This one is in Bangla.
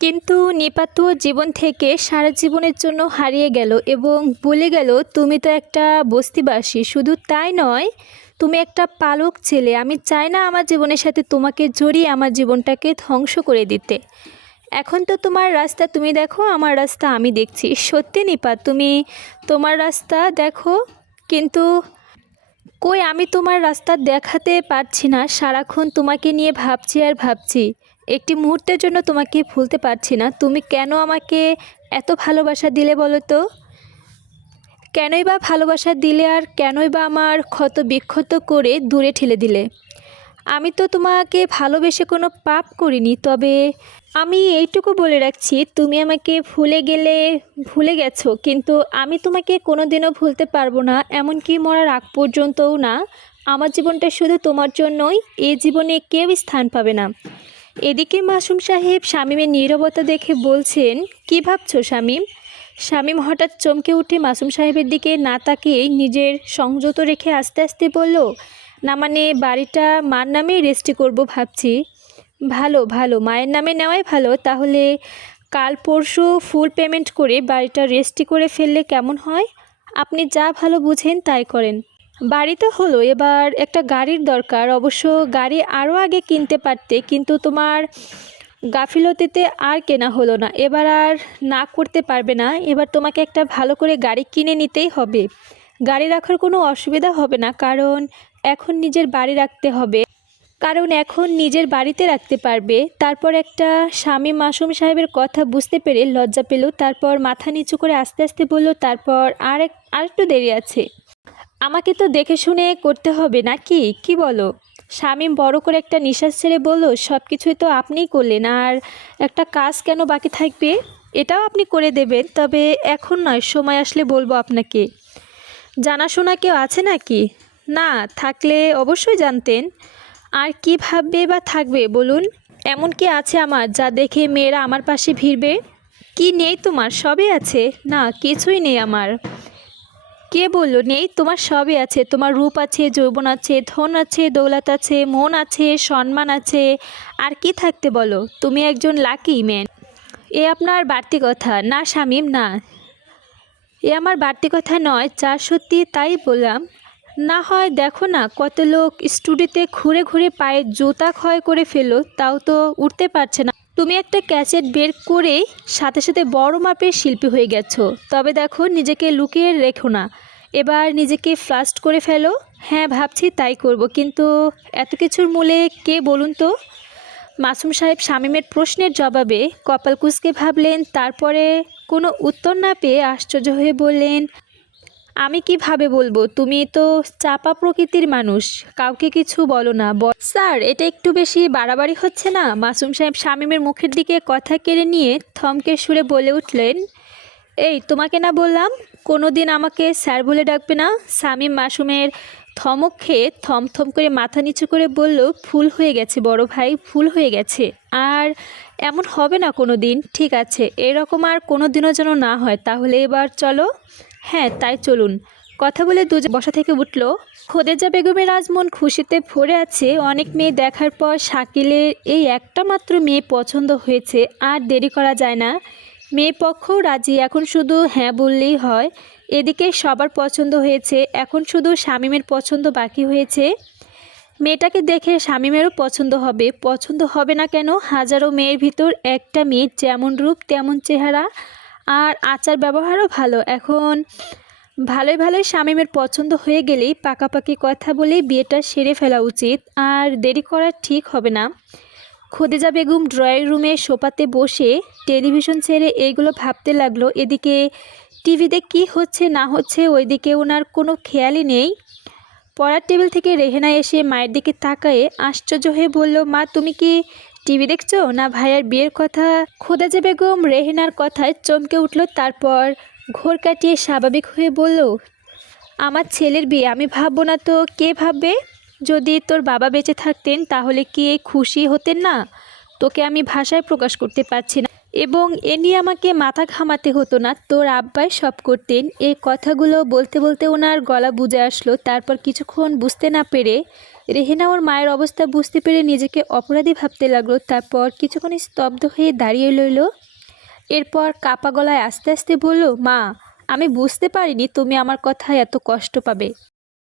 কিন্তু নিপাত জীবন থেকে সারা জীবনের জন্য হারিয়ে গেল এবং বলে গেল তুমি তো একটা বস্তিবাসী। শুধু তাই নয়, তুমি একটা পালক ছেলে। আমি চাই না আমার জীবনের সাথে তোমাকে জড়িয়ে আমার জীবনটাকে ধ্বংস করে দিতে। এখন তো তোমার রাস্তা তুমি দেখো, আমার রাস্তা আমি দেখছি। সত্যি নিপাত, তুমি তোমার রাস্তা দেখো, কিন্তু কই আমি তোমার রাস্তা দেখাতে পারছি না। সারাক্ষণ তোমাকে নিয়ে ভাবছি আর ভাবছি, একটি মুহূর্তের জন্য তোমাকে ভুলতে পারছি না। তুমি কেন আমাকে এত ভালোবাসা দিলে বলো তো? কেনই বা ভালোবাসা দিলে আর কেনই বা আমার ক্ষত বিক্ষত করে দূরে ঠেলে দিলে? আমি তো তোমাকে ভালোবেসে কোনো পাপ করিনি। তবে আমি এইটুকু বলে রাখছি, তুমি আমাকে ভুলে গেলে ভুলে গেছো, কিন্তু আমি তোমাকে কোনোদিনও ভুলতে পারবো না, এমনকি মরার আগ পর্যন্তও না। আমার জীবনটা শুধু তোমার জন্যই, এই জীবনে কেউ স্থান পাবে না। এদিকে মাসুম সাহেব শামীমের নীরবতা দেখে বলছেন, কি ভাবছো শামীম? শামীম হঠাৎ চমকে উঠে মাসুম সাহেবের দিকে না তাকিয়ে নিজের সংযত রেখে আস্তে আস্তে বলল, না মানে বাড়িটা মার নামে রেজিস্ট্রি করব ভাবছি। ভালো ভালো, মায়ের নামে নেওয়াই ভালো। তাহলে কাল পরশু ফুল পেমেন্ট করে বাড়িটা রেজিস্ট্রি করে ফেললে কেমন হয়? আপনি যা ভালো বুঝেন তাই করেন। বাড়ি তো হলো, এবার একটা গাড়ির দরকার। অবশ্য গাড়ি আরও আগে কিনতে পারতে, কিন্তু তোমার গাফিলতিতে আর কেনা হলো না। এবার আর না করতে পারবে না। এবার তোমাকে একটা ভালো করে গাড়ি কিনে নিতেই হবে। গাড়ি রাখার কোনো অসুবিধা হবে না, কারণ এখন নিজের বাড়ি রাখতে হবে। কারণ এখন নিজের বাড়িতে রাখতে পারবে। তারপর একটা স্বামী মাসুম সাহেবের কথা বুঝতে পেরে লজ্জা পেল। তারপর মাথা নিচু করে আস্তে আস্তে বলল, তারপর আরেকটু দেরি আছে। আমাকে তো দেখে শুনে করতে হবে নাকি, কি বলো? শামীম বড় করে একটা নিঃশ্বাস ছেড়ে বলল, সব কিছুই তো আপনিই করলেন, আর একটা কাজ কেন বাকি থাকবে? এটাও আপনি করে দেবেন, তবে এখন নয়, সময় আসলে বলবো আপনাকে। জানাশোনা কেউ আছে নাকি? না, থাকলে অবশ্যই জানতেন। আর কি ভাববে বা থাকবে বলুন? এমন কি আছে আমার যা দেখে মেয়েরা আমার পাশে ভিড়বে? কি নেই তোমার? সবই আছে। না, কিছুই নেই আমার। কে বলল নেই? তোমার সবই আছে। তোমার রূপ আছে, যৌবন আছে, ধন আছে, দৌলত আছে, মন আছে, সম্মান আছে। আর কি থাকতে বলো? তুমি একজন লাকি ম্যান। এ আপনার বাড়তি কথা না শামীম, না, এ আমার বাড়তি কথা নয়। যা সত্যি তাই বললাম। না হয় দেখো না, কত লোক স্টুডিওতে ঘুরে ঘুরে পায়ে জুতা ক্ষয় করে ফেলো, তাও তো উঠতে পারছে না। তুমি একটা ক্যাসেট বের করে সাথে সাথে বড় মাপের শিল্পী হয়ে গেছো। তবে দেখো, নিজেকে লুকিয়ে রেখো না, এবার নিজেকে ফ্লাস্ট করে ফেলো। হ্যাঁ, ভাবছি তাই করব, কিন্তু এত কিছুর মূলে কে বলুন তো? মাসুম সাহেব শামীমের প্রশ্নের জবাবে কপাল কুঁচকে ভাবলেন। তারপরে কোনো উত্তর না পেয়ে আশ্চর্য হয়ে বললেন, আমি কিভাবে বলবো? তুমি তো চাপা প্রকৃতির মানুষ, কাউকে কিছু বলো না। স্যার, এটা একটু বেশি বাড়াবাড়ি হচ্ছে না? মাসুম সাহেব শামীমের মুখের দিকে কথা কেড়ে নিয়ে থমকে সুরে বলে উঠলেন, এই তোমাকে না বললাম কোনো দিন আমাকে স্যার বলে ডাকবে না? শামীম মাসুমের ধমক খেয়ে থমথম করে মাথা নিচু করে বলল, ভুল হয়ে গেছে বড় ভাই, ভুল হয়ে গেছে। আর এমন হবে না কোনো দিন, ঠিক আছে? এরকম আর কোনো দিনও যেন না হয়। তাহলে এবার চলো। হ্যাঁ, তাই চলুন। কথা বলে দুজন বসা থেকে উঠল। খোদেজা বেগমের আজ মন খুশিতে ভরে আছে। অনেক মেয়ে দেখার পর শাকিলের এই একটা মাত্র মেয়ে পছন্দ হয়েছে, আর দেরি করা যায় না। মেয়ে পক্ষও রাজি, এখন শুধু হ্যাঁ বললেই হয়। এদিকে সবার পছন্দ হয়েছে, এখন শুধু শামীমের পছন্দ বাকি হয়েছে। মেয়েটাকে দেখে শামীমেরও পছন্দ হবে। পছন্দ হবে না কেন? হাজারো মেয়ের ভিতর একটা মেয়ে যেমন রূপ তেমন চেহারা, আর আচার ব্যবহারও ভালো। এখন ভালোই ভালোই শামীমের পছন্দ হয়ে গেলেই পাকাপাকি কথা বলে বিয়েটা সেরে ফেলা উচিত, আর দেরি করা ঠিক হবে না। খদিজা বেগম ড্রয়িং রুমে সোফাতে বসে টেলিভিশন ছেড়ে এইগুলো ভাবতে লাগলো। এদিকে টিভিতে কি হচ্ছে না হচ্ছে ওইদিকে ওনার কোনো খেয়ালই নেই। পড়ার টেবিল থেকে রেহেনা এসে মায়ের দিকে তাকায়ে আশ্চর্য হয়ে বলল, মা তুমি কি টিভি দেখছো না ভাইয়ার বিয়ের কথা? খোদেজা বেগম রেহেনার কথায় চমকে উঠল। তারপর ঘোর কাটিয়ে স্বাভাবিক হয়ে বলল, আমার ছেলের বিয়ে আমি ভাববো না তো কে ভাববে? যদি তোর বাবা বেঁচে থাকতেন তাহলে কি এই খুশি হতেন না? তোকে আমি ভাষায় প্রকাশ করতে পারছি না। এবং এ নিয়ে আমাকে মাথা ঘামাতে হতো না, তোর আব্বাই সব করতেন। এই কথাগুলো বলতে বলতে ওনার গলা বুঝে আসলো। তারপর কিছুক্ষণ বুঝতে না পেরে রেহেনা ওর মায়ের অবস্থা বুঝতে পেরে নিজেকে অপরাধী ভাবতে লাগলো। তারপর কিছুক্ষণ স্তব্ধ হয়ে দাঁড়িয়ে রইল। এরপর কাপা গলায় আস্তে আস্তে বলল, মা, আমি বুঝতে পারিনি তুমি আমার কথায় এত কষ্ট পাবে।